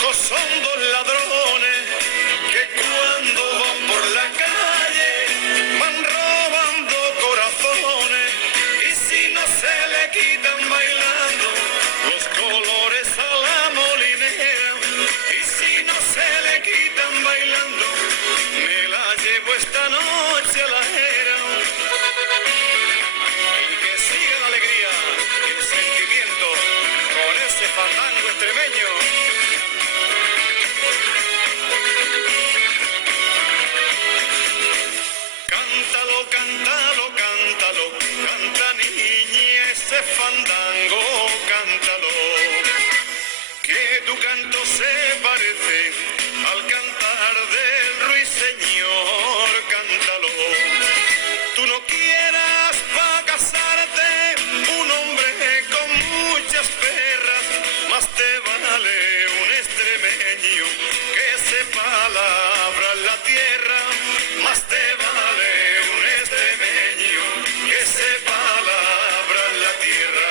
ojos son dos ladrones que cuando van por la calle van robando corazones, y si no se le quitan bailando los colores a la molinera, y si no se le quitan bailando me la llevo esta noche a la era. Y que siga la alegría y el sentimiento con ese fandango extremeño. Cántalo, cántalo, cántalo, canta niña ese fandango, cántalo, que tu canto se parece al cantar del ruiseñor, cántalo. Tú no quieras pa' casarte un hombre con muchas perras, más te vale un extremeño que sepa labrar la tierra, más te vale un extremeño que sepa labrar la tierra.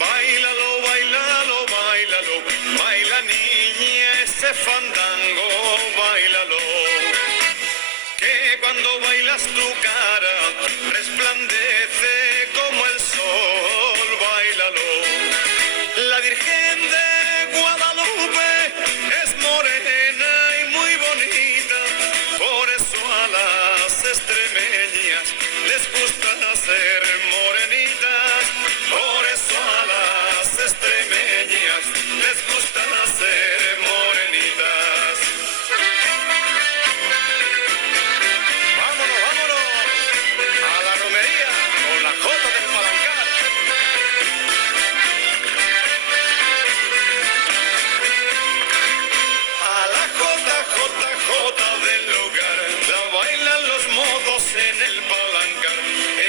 Báilalo, báilalo, báilalo, baila niña ese fandango, báilalo, que cuando bailas tu cara resplandece como el sol, báilalo. La Virgen de Guadalupe es morena y muy bonita, por eso a las extremeñas les gusta ser morenitas, por eso a las extremeñas les gusta ser morenitas. Vámonos, vámonos a la romería con la jota del Palancar. A la jota, jota, jota del lugar la bailan los modos en el Palancar,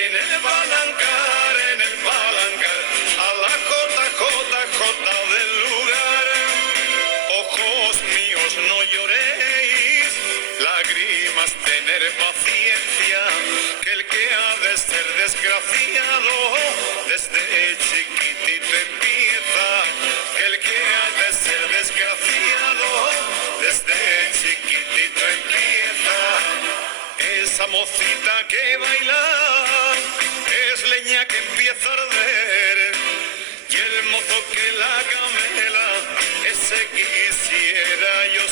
en el Palancar, en el Palancar. A la jota, jota, jota del lugar. Ojos míos no lloréis, lágrimas tener paciencia, que el que ha de ser desgraciado desde chiquitito empieza, que el que ha de ser desgraciado desde chiquitito empieza. Esa mocita que baila es leña que empieza a arder, y el mozo que la camela ese quisiera yo